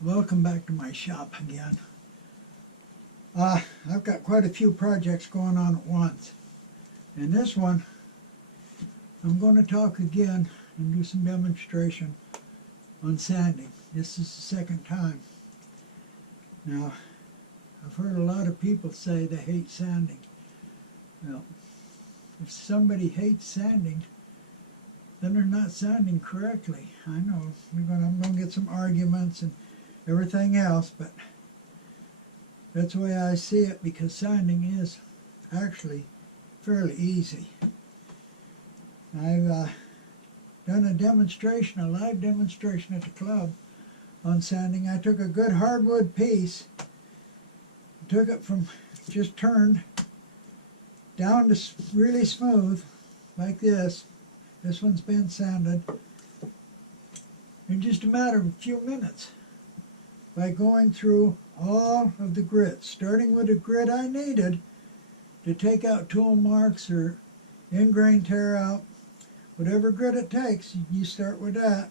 Welcome back to my shop again. I've got quite a few projects going on at once. In this one, I'm going to talk again and do some demonstration on sanding. This is the second time. Now, I've heard a lot of people say they hate sanding. Well, if somebody hates sanding, then they're not sanding correctly. I know I'm going to get some arguments and everything else, but that's the way I see it, because sanding is actually fairly easy. I've done a demonstration, a live demonstration at the club on sanding. I took a good hardwood piece, took it from just turned down to really smooth like this. This one's been sanded in just a matter of a few minutes by going through all of the grits, starting with the grit I needed to take out tool marks or ingrain tear out. Whatever grit it takes, you start with that.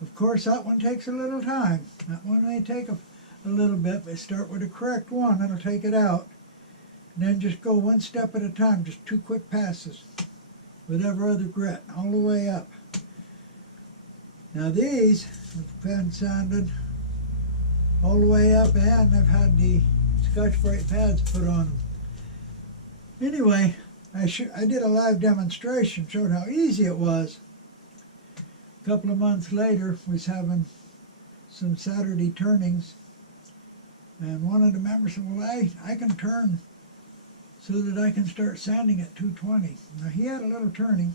Of course, that one takes a little time. That one may take a little bit, but start with the correct one, it'll take it out. And then just go one step at a time, just 2 quick passes with every other grit, all the way up. Now these have been sanded all the way up, and I've had the Scotch-Brite pads put on them. Anyway, I did a live demonstration, showed how easy it was. A couple of months later, was having some Saturday turnings, and one of the members said, well, I can turn so that I can start sanding at 220. Now he had a little turning.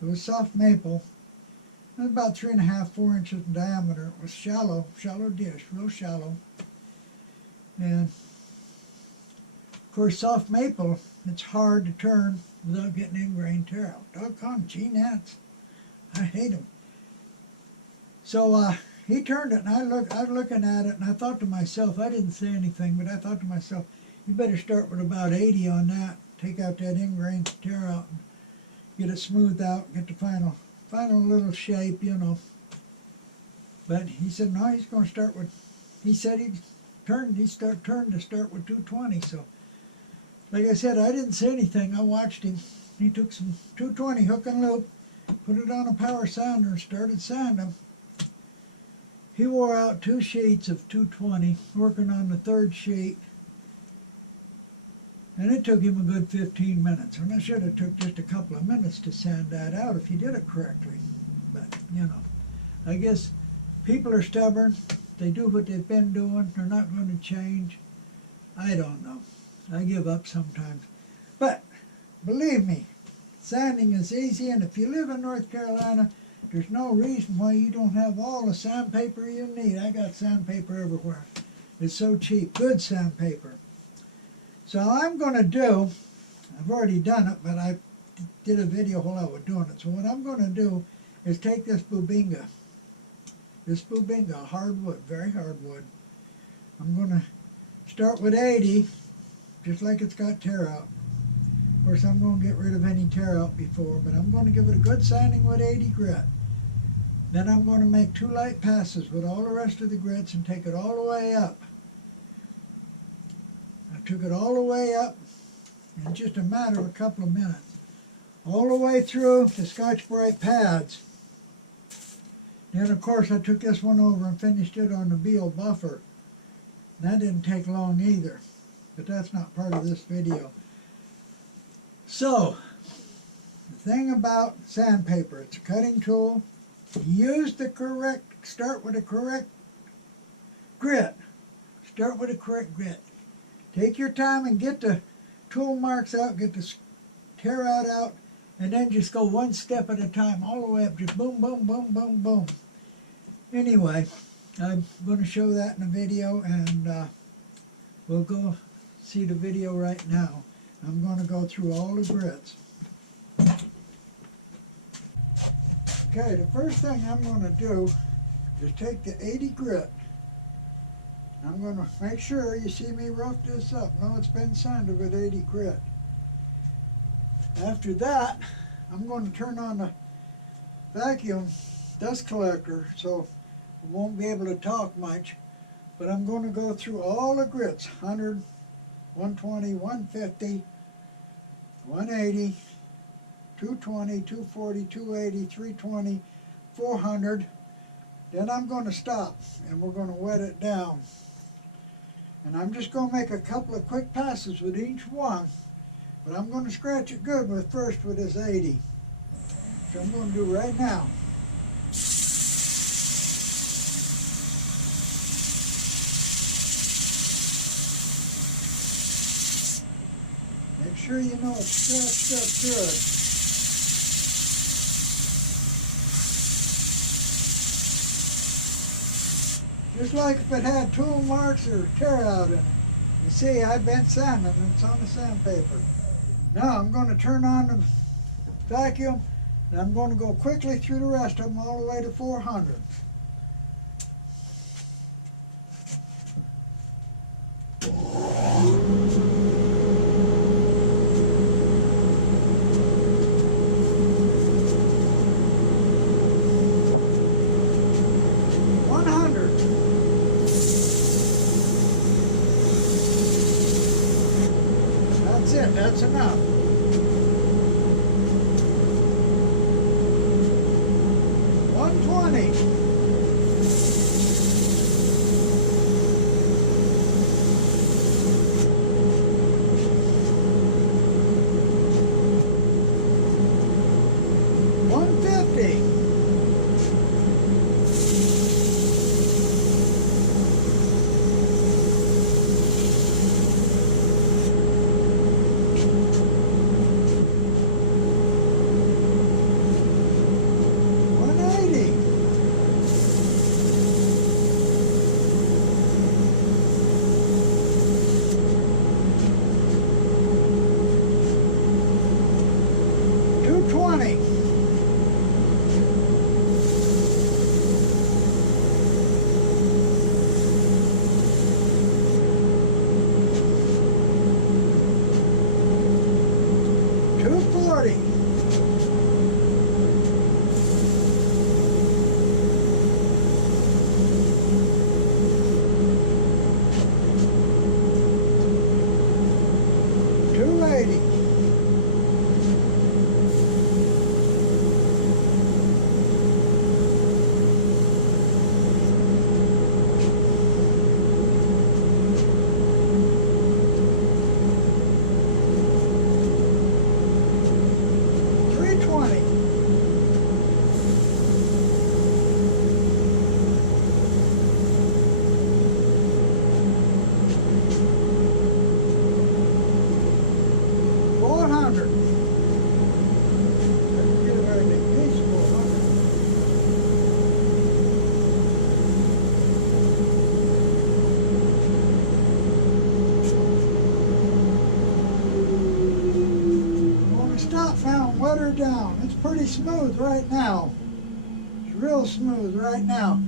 It was soft maple. It was about 3.5, 4 inches in diameter. It was shallow dish, real shallow. And of course, soft maple, it's hard to turn without getting ingrain tear out. Doggone G-Nats, I hate them. So he turned it, and I was looking at it, and I thought to myself, I didn't say anything, but I thought to myself, you better start with about 80 on that. Take out that ingrain tear out and get it smoothed out, get the final little shape, you know. But he said no, he's going to start with, he said he turned to start with 220. So like I said, I didn't say anything. I watched him. He took some 220 hook and loop, put it on a power sander and started sanding. He wore out 2 sheets of 220, working on the 3rd sheet. And it took him a good 15 minutes. And it should have took just a couple of minutes to sand that out if he did it correctly. But, you know, I guess people are stubborn. They do what they've been doing. They're not going to change. I don't know. I give up sometimes. But, believe me, sanding is easy. And if you live in North Carolina, there's no reason why you don't have all the sandpaper you need. I got sandpaper everywhere. It's so cheap. Good sandpaper. So I'm going to do, I've already done it, but I did a video while I was doing it. So what I'm going to do is take this bubinga, hardwood, very hardwood. I'm going to start with 80, just like it's got tear out. Of course, I'm going to get rid of any tear out before, but I'm going to give it a good sanding with 80 grit. Then I'm going to make 2 light passes with all the rest of the grits and take it all the way up. I took it all the way up in just a matter of a couple of minutes. All the way through the Scotch-Brite pads. Then of course I took this one over and finished it on the Beal buffer. That didn't take long either, but that's not part of this video. So, the thing about sandpaper, it's a cutting tool. Start with the correct grit. Start with the correct grit. Take your time and get the tool marks out, get the tear out, and then just go one step at a time, all the way up, just boom, boom, boom, boom, boom. Anyway, I'm going to show that in a video, and we'll go see the video right now. I'm going to go through all the grits. Okay, the first thing I'm going to do is take the 80 grit. I'm going to make sure you see me rough this up. Now it's been sanded with 80 grit. After that, I'm going to turn on the vacuum dust collector so I won't be able to talk much. but I'm going to go through all the grits, 100, 120, 150, 180, 220, 240, 280, 320, 400. Then I'm going to stop and we're going to wet it down. And I'm just going to make a couple of quick passes with each one, but I'm going to scratch it good with first with this 80. So I'm going to do right now. Make sure you know it's scratched up good. Just like if it had tool marks or tear out in it. You see, I've been sanding and it's on the sandpaper. Now I'm going to turn on the vacuum and I'm going to go quickly through the rest of them all the way to 400. That's enough. 120. 150. 220. 240. 280. 320. 400. Get a very big piece, 400. 'm going to stop now and wet her down. It's pretty smooth right now. It's real smooth right now.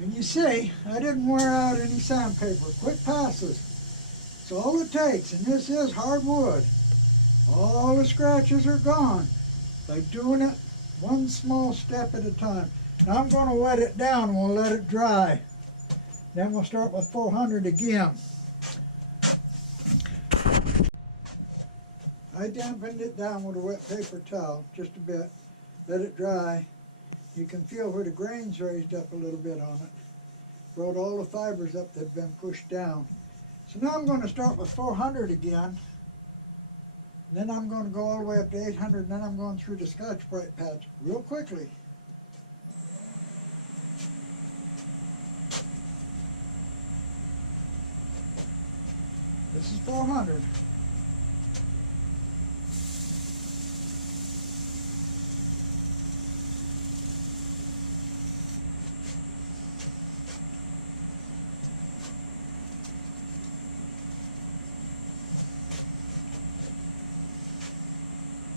And you see, I didn't wear out any sandpaper. Quick passes. It's all it takes, and this is hardwood. All the scratches are gone by doing it one small step at a time. Now I'm going to wet it down and we'll let it dry. Then we'll start with 400 again. I dampened it down with a wet paper towel just a bit. Let it dry. You can feel where the grains raised up a little bit on it. Brought all the fibers up that have been pushed down. So now I'm going to start with 400 again. Then I'm going to go all the way up to 800, and then I'm going through the Scotch-Brite patch real quickly. This is 400.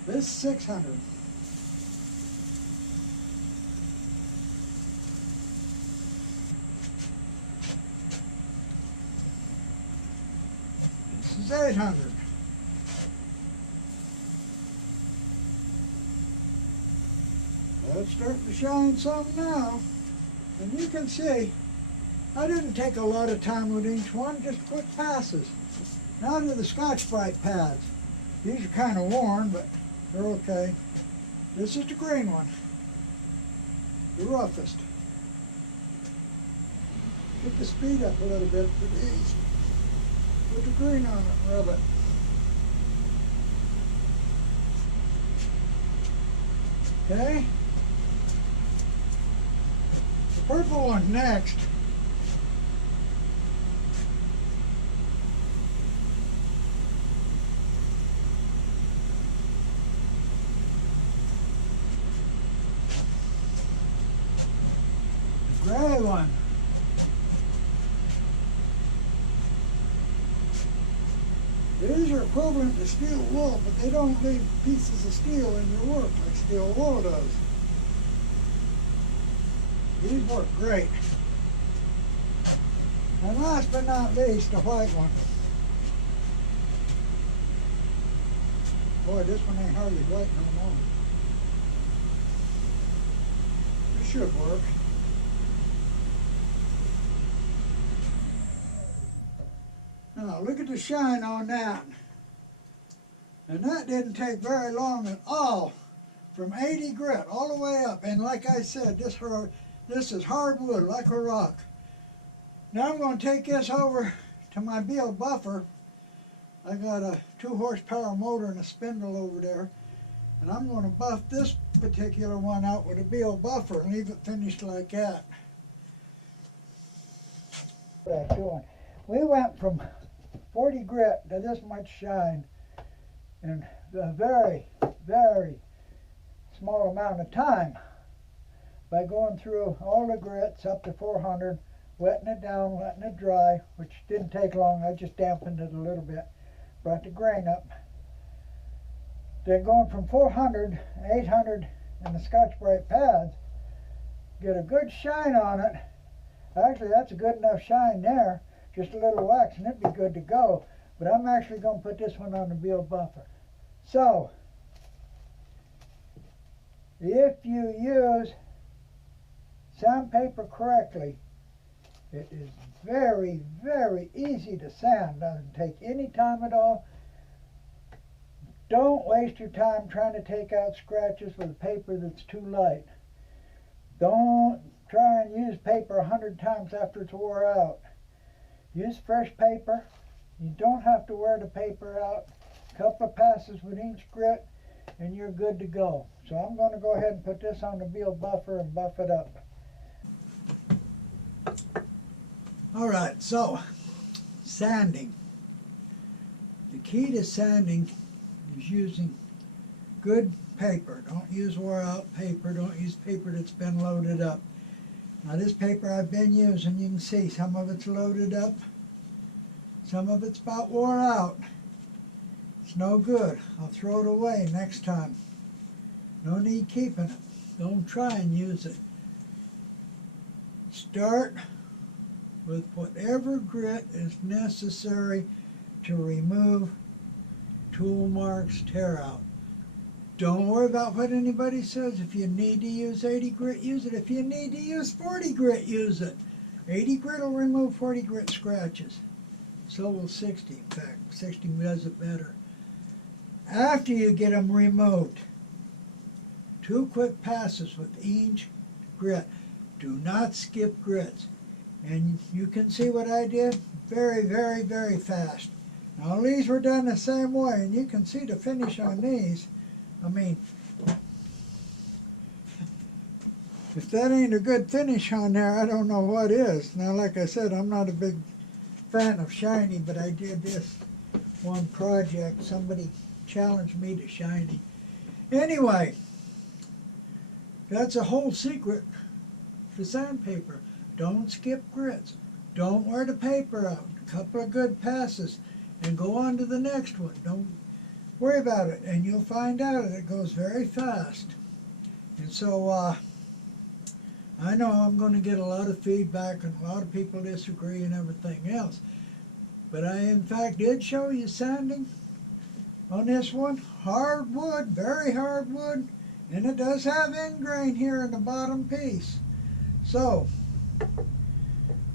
This is 600. This is 800. Well, it's starting to shine some now. And you can see I didn't take a lot of time with each one, just quick passes. Now to the Scotch-Brite pads. These are kind of worn, but they're okay. This is the green one, the roughest. Get the speed up a little bit for these. Put the green on it and rub it. Okay? The purple one next. The gray one. These are equivalent to steel wool, but they don't leave pieces of steel in your work like steel wool does. These work great. And last but not least, the white one. Boy, this one ain't hardly white no more. This should work. Now look at the shine on that. And that didn't take very long at all. From 80 grit all the way up. And like I said, this is hardwood like a rock. Now I'm going to take this over to my Beal buffer. I got a 2 horsepower motor and a spindle over there. And I'm going to buff this particular one out with a Beal buffer and leave it finished like that. What I'm doing. We went from 40 grit to this much shine in a very, very small amount of time by going through all the grits up to 400, wetting it down, letting it dry, which didn't take long. I just dampened it a little bit, brought the grain up. Then going from 400 to 800 in the Scotch-Brite pads, get a good shine on it. Actually, that's a good enough shine there. Just a little wax and it'd be good to go. But I'm actually going to put this one on the Beal buffer. So, if you use sandpaper correctly, it is very, very easy to sand. Doesn't take any time at all. Don't waste your time trying to take out scratches with paper that's too light. Don't try and use paper 100 times after it's wore out. Use fresh paper. You don't have to wear the paper out. A couple of passes with each grit and you're good to go. So I'm going to go ahead and put this on the Beal buffer and buff it up. Alright, so sanding. The key to sanding is using good paper. Don't use wore out paper. Don't use paper that's been loaded up. Now this paper I've been using, you can see some of it's loaded up, some of it's about wore out. It's no good. I'll throw it away next time. No need keeping it. Don't try and use it. Start with whatever grit is necessary to remove tool marks, tear out. Don't worry about what anybody says. If you need to use 80 grit, use it. If you need to use 40 grit, use it. 80 grit will remove 40 grit scratches. So will 60. In fact, 60 does it better. After you get them removed, 2 quick passes with each grit. Do not skip grits. And you can see what I did. Very, very, very fast. Now these were done the same way, and you can see the finish on these. I mean, if that ain't a good finish on there, I don't know what is. Now, like I said, I'm not a big fan of shiny, but I did this one project. Somebody challenged me to shiny. Anyway, that's a whole secret to sandpaper. Don't skip grits. Don't wear the paper out. A couple of good passes and go on to the next one. Don't worry about it, and you'll find out that it goes very fast. And so I know I'm going to get a lot of feedback and a lot of people disagree and everything else. But I in fact did show you sanding on this one. Hardwood, very hardwood, and it does have end grain here in the bottom piece. So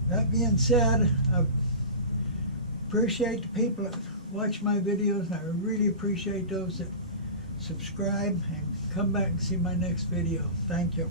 That being said, I appreciate the people that watch my videos. I really appreciate those that subscribe and come back and see my next video. Thank you.